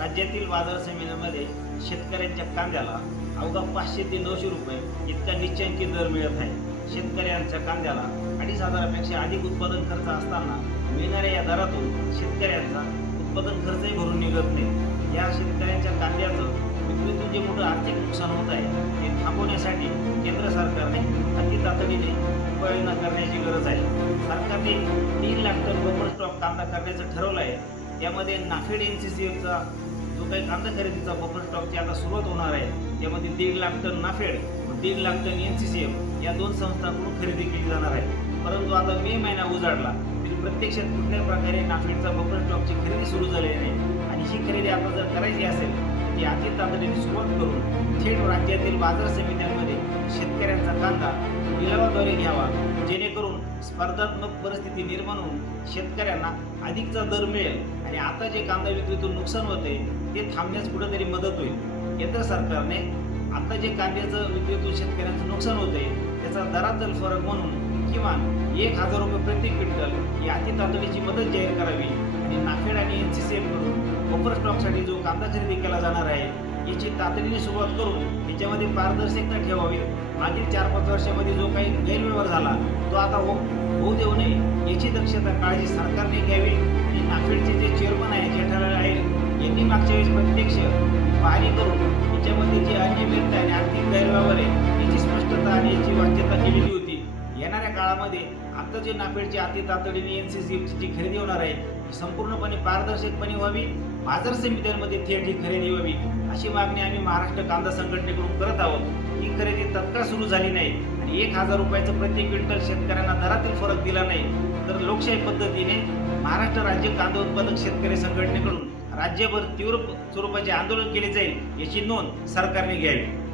राज्यातील बाजार समितीमध्ये शेतकऱ्यांच्या कांद्याला अवघा पाचशे ते नऊशे रुपये इतका निश्चयांकी दर मिळत आहे शेतकऱ्यांच्या कांद्याला अडीच हजारापेक्षा अधिक उत्पादन खर्च असताना मिळणाऱ्या या दरातून शेतकऱ्यांचा उत्पादन खर्चही भरून निघत नाही या शेतकऱ्यांच्या कांद्याचं विक्रीतून जे मोठं आर्थिक नुकसान होत आहे ते थांबवण्यासाठी केंद्र सरकारने अति तातडीने उपाययोजना करण्याची गरज आहे सरकारने तीन लाख टन बफर स्टॉक कांदा करण्याचं ठरवलं आहे त्यामध्ये नाफेड एन सी सी एफचा जो काही कांदा खरेदीचा बफर स्टॉकची आता सुरुवात होणार आहे त्यामध्ये दीड लाख टन नाफेड व दीड lakh ton N C C F या दोन संस्थांकडून खरेदी केली जाणार आहे परंतु आता मे महिना उजाडला तरी प्रत्यक्षात कुठल्याही प्रकारे नाफेडचा बफर स्टॉकची खरेदी सुरू झालेली नाही आणि ही खरेदी आता जर करायची असेल तर ती अति तातडीने सुरुवात करून थेट राज्यातील बाजार समित्यांमध्ये शेतकऱ्यांचा कांदा लिलावाद्वारे घ्यावा जेणेकरून स्पर्धात्मक परिस्थिती निर्माण होऊन शेतकऱ्यांना अधिकचा दर मिळेल आणि आता जे कांदा विक्रीतून नुकसान होते ते थांबण्यास कुठेतरी मदत होईल केंद्र सरकारने आता जे कांद्याचं विक्रीतून शेतकऱ्यांचं नुकसान होते त्याचा दरातल फरक म्हणून किमान एक हजार रुपये प्रति क्विंटल ही अति तातडीची मदत जाहीर करावी आणि नाफेड आणि एन सी सी एफकडून स्टॉक स्टॉकसाठी जो कांदा खरेदी केला जाणार आहे याची तातडीने सुरुवात करून याच्यामध्ये पारदर्शकता ठेवावी मागील चार पाच वर्षामध्ये जो काही गैरव्यवहार झाला तो आता हो-, होऊ देऊ नये याची दक्षता काळजी सरकारने घ्यावी आणि नाफेडचे जे चेअरमन आहे जेठालाल आहे यांनी मागच्या वेळेस प्रत्यक्ष पाहणी करून याच्यामध्ये जी अनियमितता आणि आर्थिक गैरव्यवहार आहे याची स्पष्टता आणि याची वाच्यता केलेली होती येणाऱ्या काळामध्ये आता जे नाफेडची आती तातडीने एन सी सी जी खरेदी होणार आहे संपूर्णपणे पारदर्शकपणे व्हावी बाजार समित्यांमध्ये थेट ही खरेदी व्हावी अशी मागणी आम्ही महाराष्ट्र कांदा संघटनेकडून करत आहोत ही खरेदी तत्काळ सुरू झाली नाही आणि एक हजार रुपयाचं प्रति क्विंटल शेतकऱ्यांना दरातील फरक दिला नाही तर लोकशाही पद्धतीने महाराष्ट्र राज्य कांदा उत्पादक शेतकरी संघटनेकडून राज्यभर तीव्र स्वरूपाचे आंदोलन केले जाईल याची नोंद सरकारने घ्यावी